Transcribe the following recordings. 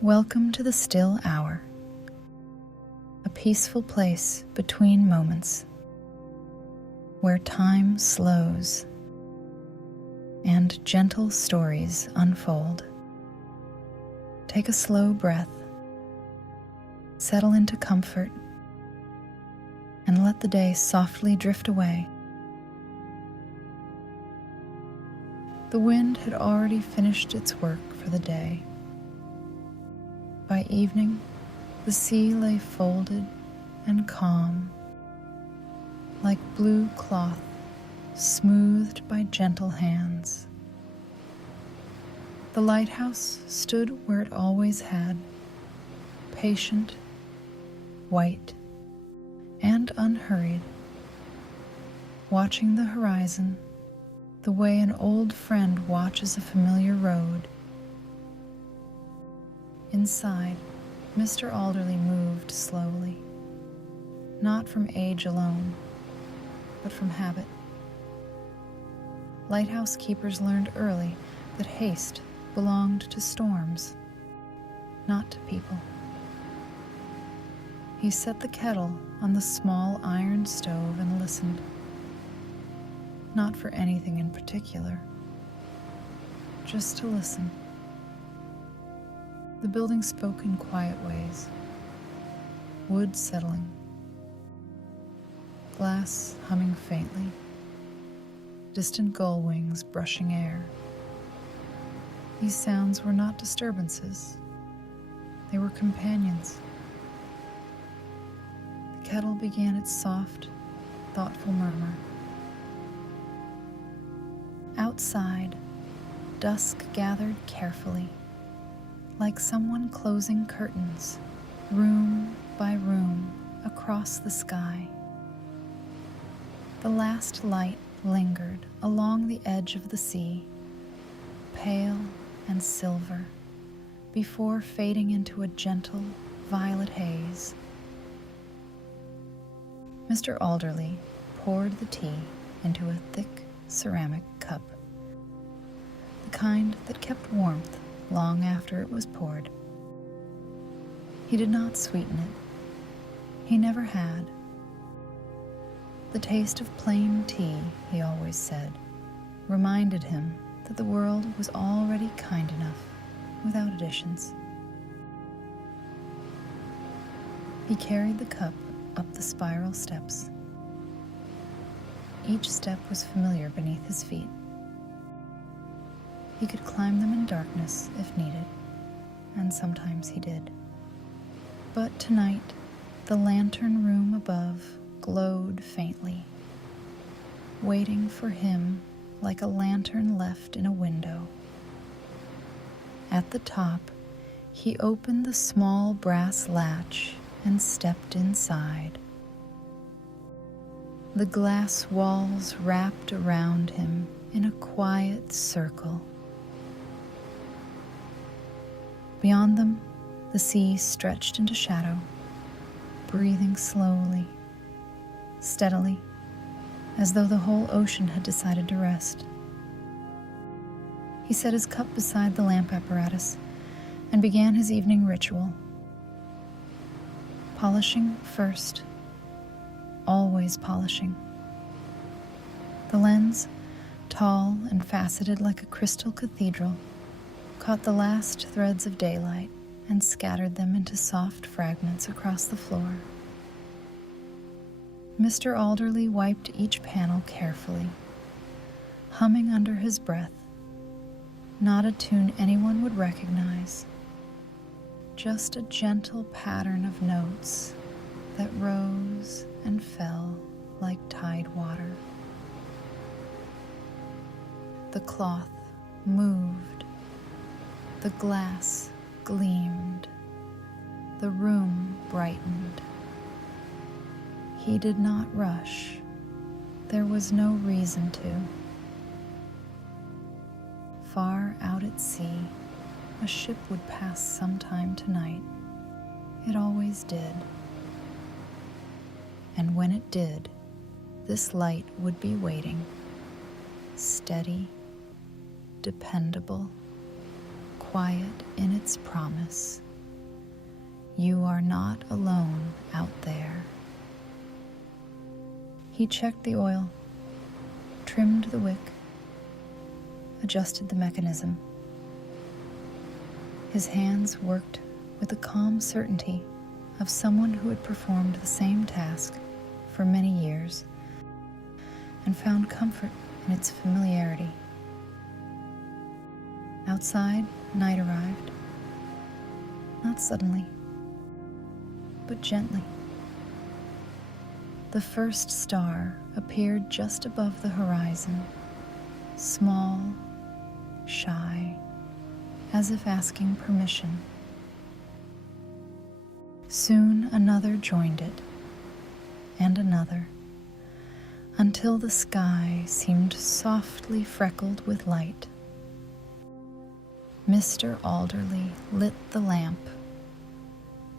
Welcome to the still hour, a peaceful place between moments where time slows and gentle stories unfold. Take a slow breath, settle into comfort, and let the day softly drift away. The wind had already finished its work for the day. By evening, the sea lay folded and calm, like blue cloth smoothed by gentle hands. The lighthouse stood where it always had, patient, white, and unhurried, watching the horizon the way an old friend watches a familiar road. Inside, Mr. Alderley moved slowly, not from age alone, but from habit. Lighthouse keepers learned early that haste belonged to storms, not to people. He set the kettle on the small iron stove and listened, not for anything in particular, just to listen. The building spoke in quiet ways, wood settling, glass humming faintly, distant gull wings brushing air. These sounds were not disturbances, they were companions. The kettle began its soft, thoughtful murmur. Outside, dusk gathered carefully, like someone closing curtains, room by room, across the sky. The last light lingered along the edge of the sea, pale and silver, before fading into a gentle violet haze. Mr. Alderley poured the tea into a thick ceramic cup, the kind that kept warmth long after it was poured. He did not sweeten it. He never had. The taste of plain tea, he always said, reminded him that the world was already kind enough without additions. He carried the cup up the spiral steps. Each step was familiar beneath his feet. He could climb them in darkness if needed, and sometimes he did. But tonight, the lantern room above glowed faintly, waiting for him like a lantern left in a window. At the top, he opened the small brass latch and stepped inside. The glass walls wrapped around him in a quiet circle. Beyond them, the sea stretched into shadow, breathing slowly, steadily, as though the whole ocean had decided to rest. He set his cup beside the lamp apparatus and began his evening ritual. Polishing first, always polishing. The lens, tall and faceted like a crystal cathedral, caught the last threads of daylight and scattered them into soft fragments across the floor. Mr. Alderley wiped each panel carefully, humming under his breath, not a tune anyone would recognize, just a gentle pattern of notes that rose and fell like tide water. The cloth moved, the glass gleamed, the room brightened. He did not rush. There was no reason to. Far out at sea, a ship would pass sometime tonight. It always did. And when it did, this light would be waiting, steady, dependable, quiet in its promise. You are not alone out there. He checked the oil, trimmed the wick, adjusted the mechanism. His hands worked with the calm certainty of someone who had performed the same task for many years and found comfort in its familiarity. Outside, night arrived, not suddenly, but gently. The first star appeared just above the horizon, small, shy, as if asking permission. Soon another joined it, and another, until the sky seemed softly freckled with light. Mr. Alderley lit the lamp.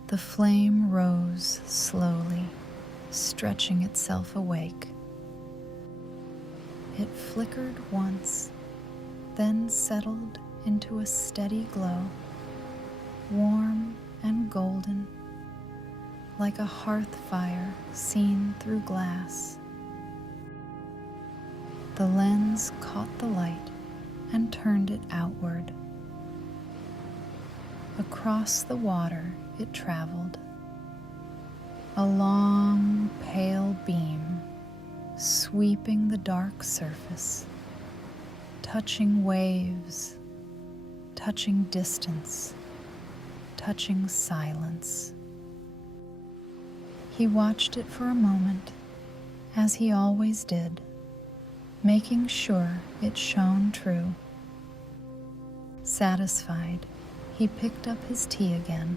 The flame rose slowly, stretching itself awake. It flickered once, then settled into a steady glow, warm and golden, like a hearth fire seen through glass. The lens caught the light and turned it outward. Across the water it traveled, a long, pale beam sweeping the dark surface, touching waves, touching distance, touching silence. He watched it for a moment, as he always did, making sure it shone true. Satisfied, he picked up his tea again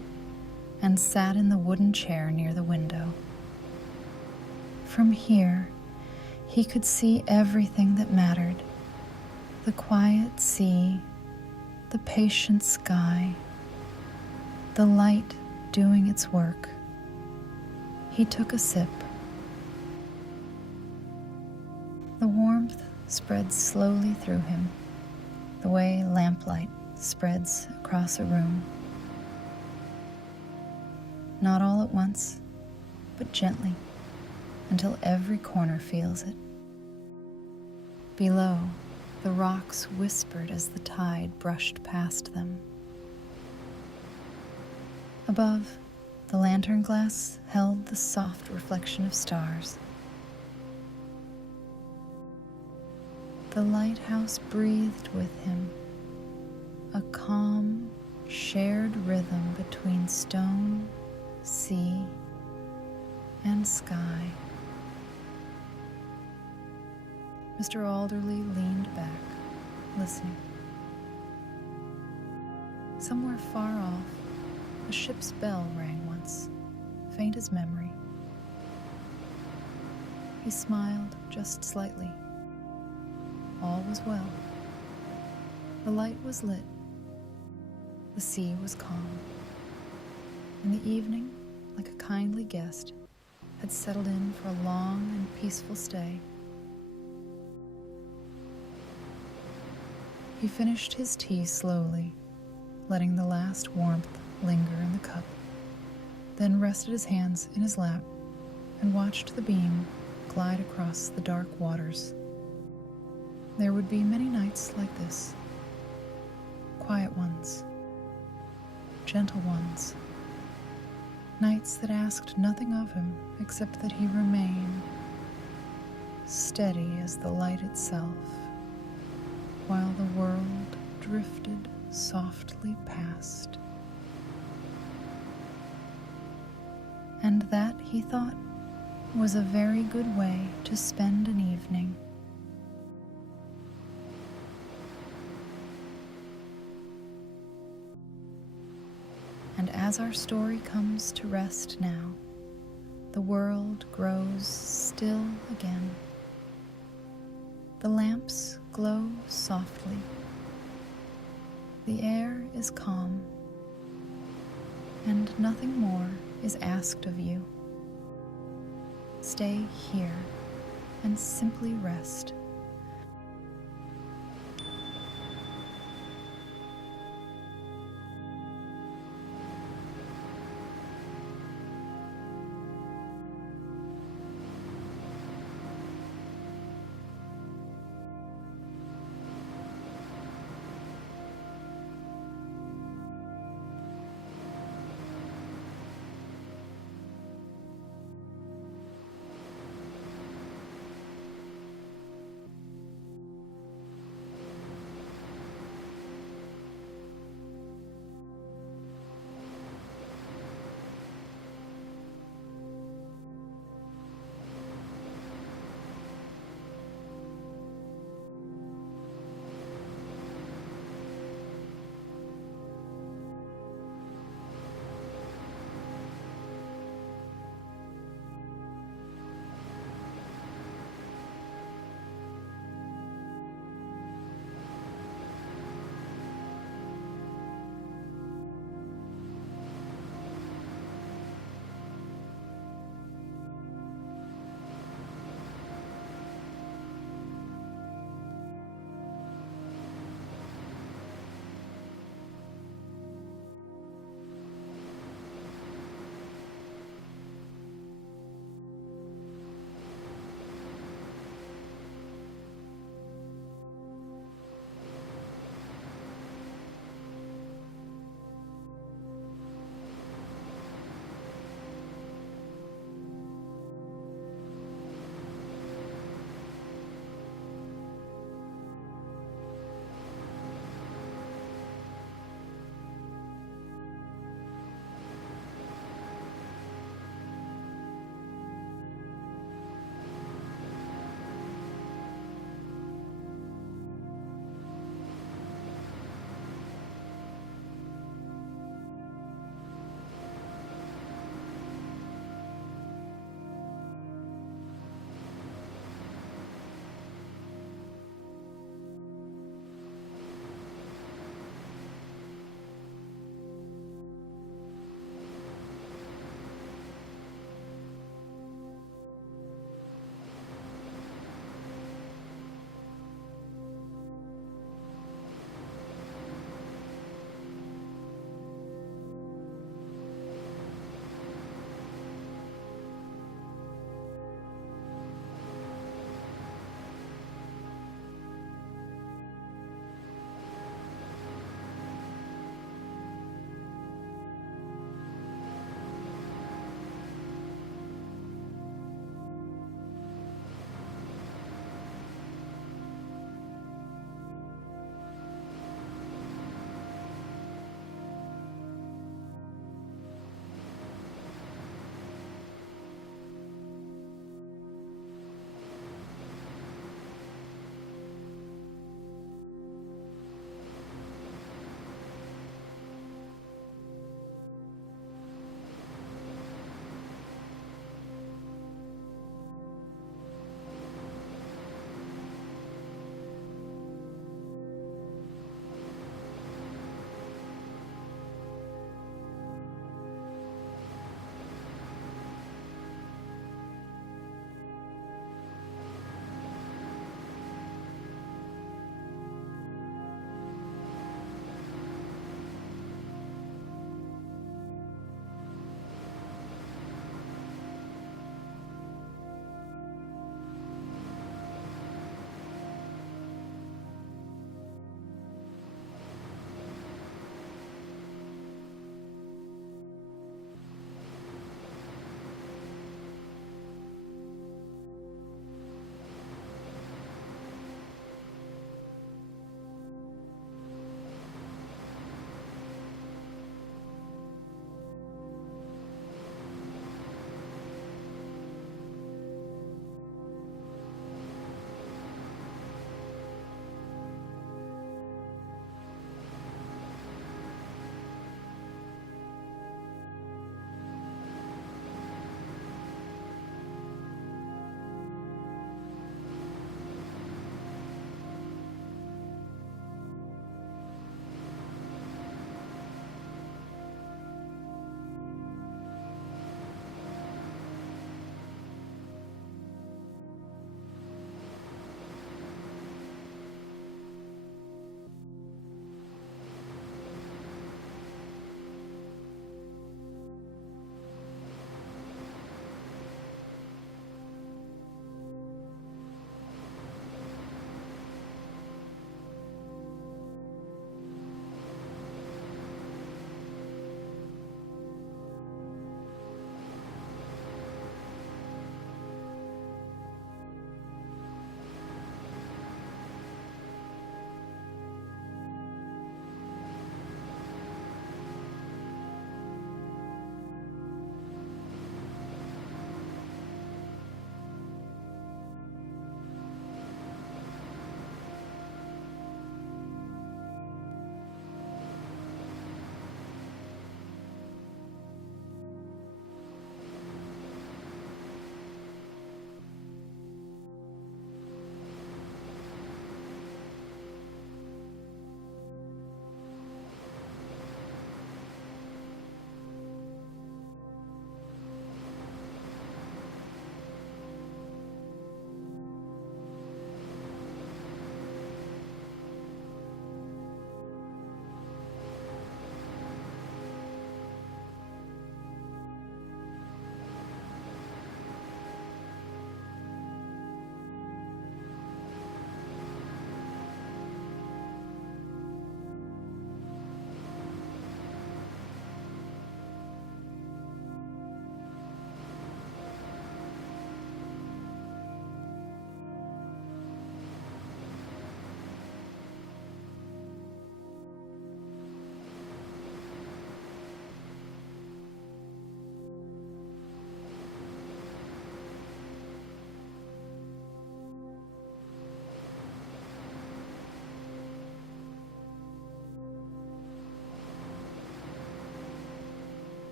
and sat in the wooden chair near the window. From here, he could see everything that mattered: the quiet sea, the patient sky, the light doing its work. He took a sip. The warmth spread slowly through him, the way lamplight spreads across a room. Not all at once, but gently, until every corner feels it. Below, the rocks whispered as the tide brushed past them. Above, the lantern glass held the soft reflection of stars. The lighthouse breathed with him, a calm, shared rhythm between stone, sea, and sky. Mr. Alderley leaned back, listening. Somewhere far off, a ship's bell rang once, faint as memory. He smiled just slightly. All was well. The light was lit. The sea was calm. And the evening, like a kindly guest, had settled in for a long and peaceful stay. He finished his tea slowly, letting the last warmth linger in the cup, then rested his hands in his lap and watched the beam glide across the dark waters. There would be many nights like this, quiet ones, gentle ones, nights that asked nothing of him except that he remain steady as the light itself, while the world drifted softly past. And that, he thought, was a very good way to spend an evening. And as our story comes to rest now, the world grows still again. The lamps glow softly. The air is calm, and nothing more is asked of you. Stay here and simply rest.